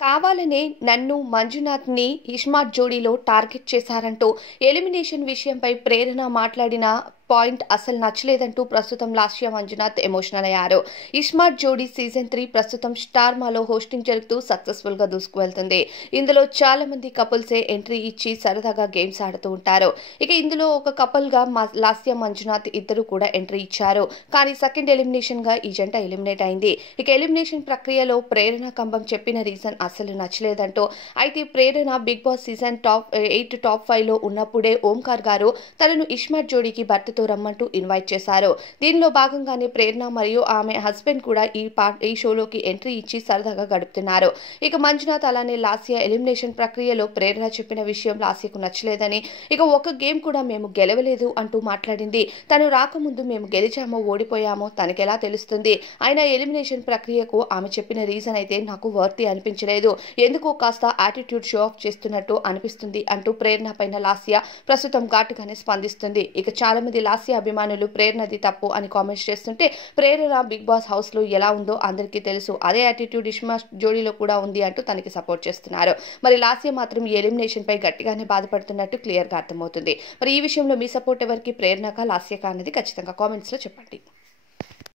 కావాలనే నన్ను, మంజునాథ్‌ని ఇస్మార్ట్ జోడీలో టార్గెట్ చేశారంటూ ఎలిమినేషన్ విషయంపై ప్రేరణ మాట్లాడిన పాయింట్ అసలు నచ్చలేదంటూ ప్రస్తుతం లాస్య మంజునాథ్ ఎమోషనల్ అయ్యారు. ఇస్మార్ట్ జోడీ సీజన్ 3 ప్రస్తుతం స్టార్ మాలో హోస్టింగ్ జరుగుతూ సక్సెస్ఫుల్ గా దూసుకువెళ్తుంది. ఇందులో చాలా మంది కపుల్సే ఎంట్రీ ఇచ్చి సరదాగా గేమ్స్ ఆడుతూ ఉంటారు. ఇక ఇందులో ఒక కపుల్ గా లాస్య మంజునాథ్ ఇద్దరు కూడా ఎంట్రీ ఇచ్చారు. కానీ సెకండ్ ఎలిమినేషన్ గా ఈ జంట ఎలిమినేట్ అయింది. ఇక ఎలిమినేషన్ ప్రక్రియలో ప్రేరణ కంబం చెప్పిన రీజన్ అసలు నచ్చలేదంటూ, అయితే Prerana Bigg Boss season top 8 top 5 లో ఉన్నప్పుడే ఓంకార్ గారు తనను ఇస్మార్ట్ జోడీకి భర్తతో రమ్మంటూ ఇన్వైట్ చేశారు. దీనిలో భాగంగానే ప్రేరణ మరియు ఆమె హస్బెండ్ కూడా ఈ షోలోకి ఎంట్రీ ఇచ్చి సరదాగా గడుపుతున్నారు. ఇక మంజునాథ్ అలానే లాస్య ఎలిమినేషన్ ప్రక్రియలో ప్రేరణ చెప్పిన విషయం లాస్యకు నచ్చలేదని, ఇక ఒక గేమ్ కూడా మేము గెలవలేదు అంటూ మాట్లాడింది. తను రాకముందు మేము గెలిచామో ఓడిపోయామో తనకెలా తెలుస్తుంది? అయినా ఎలిమినేషన్ ప్రక్రియకు ఆమె చెప్పిన రీజన్ అయితే నాకు వర్తి అనిపించలేదు. ఎందుకో కాస్త యాటిట్యూడ్ షో ఆఫ్ చేస్తున్నట్టు అనిపిస్తుంది అంటూ ప్రేరణ పైన లాస్య ప్రస్తుతం ఘాటుగానే స్పందిస్తుంది. ఇక చాలా మంది లాస్య అభిమానులు ప్రేరణది తప్పు అని కామెంట్స్ చేస్తుంటే, ప్రేరణ బిగ్ బాస్ హౌస్ లో ఎలా ఉందో అందరికీ తెలుసు, అదే యాటిట్యూడ్ ఇస్మార్ట్ జోడీలో కూడా ఉంది అంటూ తనకి సపోర్ట్ చేస్తున్నారు. మరి లాస్య మాత్రం ఈ ఎలిమినేషన్ పై గట్టిగానే బాధపడుతున్నట్టు క్లియర్ గా అర్థమవుతుంది. మరి ఈ విషయంలో మీ సపోర్ట్ ఎవరికి, ప్రేరణక లాస్యక అనేది ఖచ్చితంగా కామెంట్స్ లో చెప్పండి.